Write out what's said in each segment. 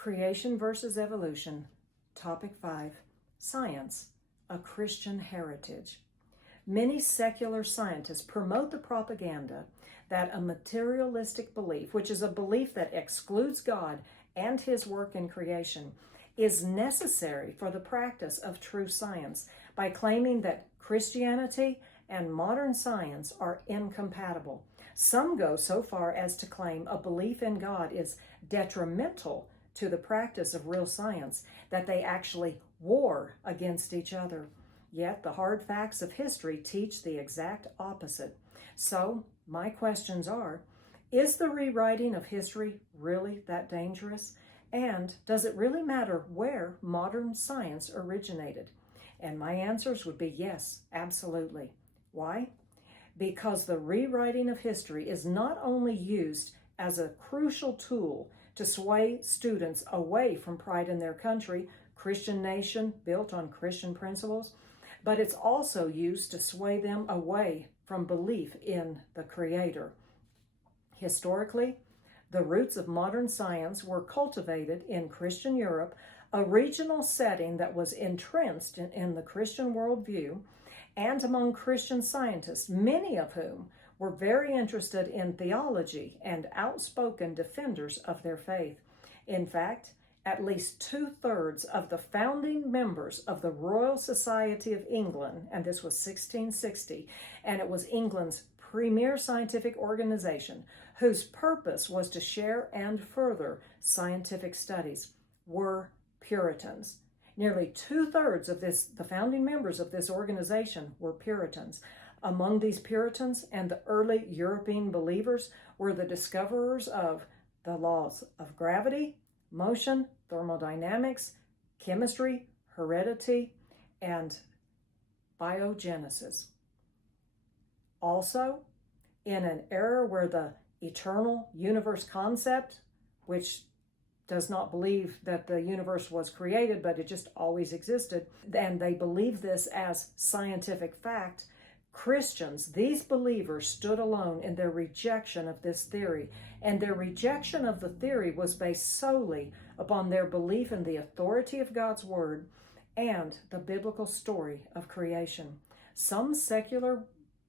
Creation versus Evolution, Topic 5, Science, a Christian Heritage. Many secular scientists promote the propaganda that a materialistic belief, which is a belief that excludes God and his work in creation, is necessary for the practice of true science by claiming that Christianity and modern science are incompatible. Some go so far as to claim a belief in God is detrimental to the practice of real science, that they actually war against each other. Yet the hard facts of history teach the exact opposite. So my questions are, is the rewriting of history really that dangerous? And does it really matter where modern science originated? And my answers would be yes, absolutely. Why? Because the rewriting of history is not only used as a crucial tool to sway students away from pride in their country, Christian nation built on Christian principles, but it's also used to sway them away from belief in the Creator. Historically, the roots of modern science were cultivated in Christian Europe, a regional setting that was entrenched in the Christian worldview, and among Christian scientists, many of whom were very interested in theology and outspoken defenders of their faith. In fact, at least 2/3 of the founding members of the Royal Society of England, and this was 1660, and it was England's premier scientific organization, whose purpose was to share and further scientific studies, were Puritans. Nearly 2/3 of the founding members of this organization were Puritans. Among these Puritans and the early European believers were the discoverers of the laws of gravity, motion, thermodynamics, chemistry, heredity, and biogenesis. Also, in an era where the eternal universe concept, which does not believe that the universe was created, but it just always existed, and they believe this as scientific fact, Christians, these believers, stood alone in their rejection of this theory, and their rejection of the theory was based solely upon their belief in the authority of God's Word and the biblical story of creation. Some secular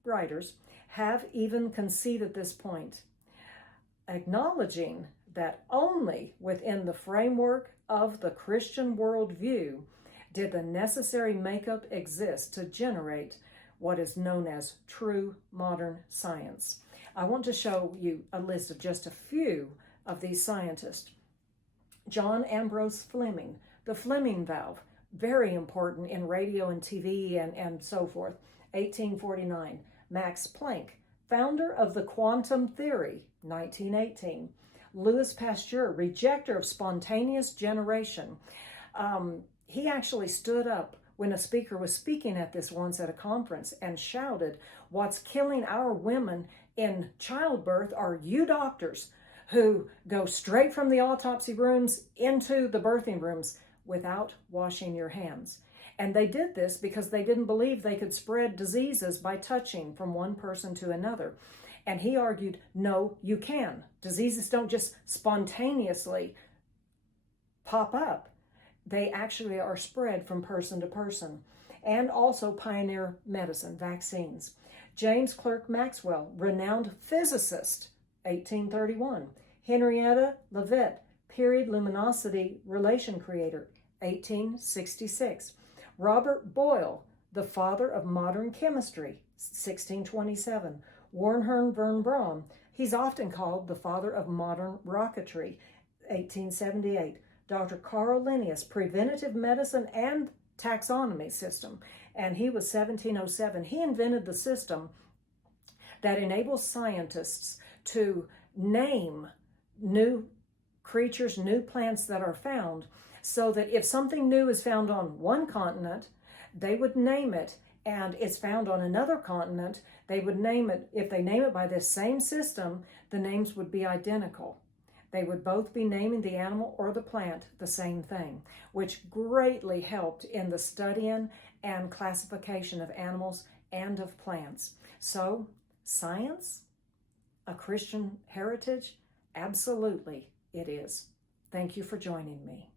writers have even conceded this point, acknowledging that only within the framework of the Christian worldview did the necessary makeup exist to generate what is known as true modern science. I want to show you a list of just a few of these scientists. John Ambrose Fleming, the Fleming valve, very important in radio and TV and so forth, 1849. Max Planck, founder of the quantum theory, 1918. Louis Pasteur, rejecter of spontaneous generation. He actually stood up when a speaker was speaking at this once at a conference and shouted, "What's killing our women in childbirth are you doctors who go straight from the autopsy rooms into the birthing rooms without washing your hands." And they did this because they didn't believe they could spread diseases by touching from one person to another. And he argued, no, you can. Diseases don't just spontaneously pop up. They actually are spread from person to person. And also pioneer medicine, vaccines. James Clerk Maxwell, renowned physicist, 1831. Henrietta Leavitt, period luminosity relation creator, 1866. Robert Boyle, the father of modern chemistry, 1627. Wernher von Braun, he's often called the father of modern rocketry, 1878. Dr. Carl Linnaeus, preventative medicine and taxonomy system, and he was 1707. He invented the system that enables scientists to name new creatures, new plants that are found, so that if something new is found on one continent, they would name it, and it's found on another continent, they would name it. If they name it by this same system, the names would be identical. They would both be naming the animal or the plant the same thing, which greatly helped in the studying and classification of animals and of plants. So, science, a Christian heritage? Absolutely, it is. Thank you for joining me.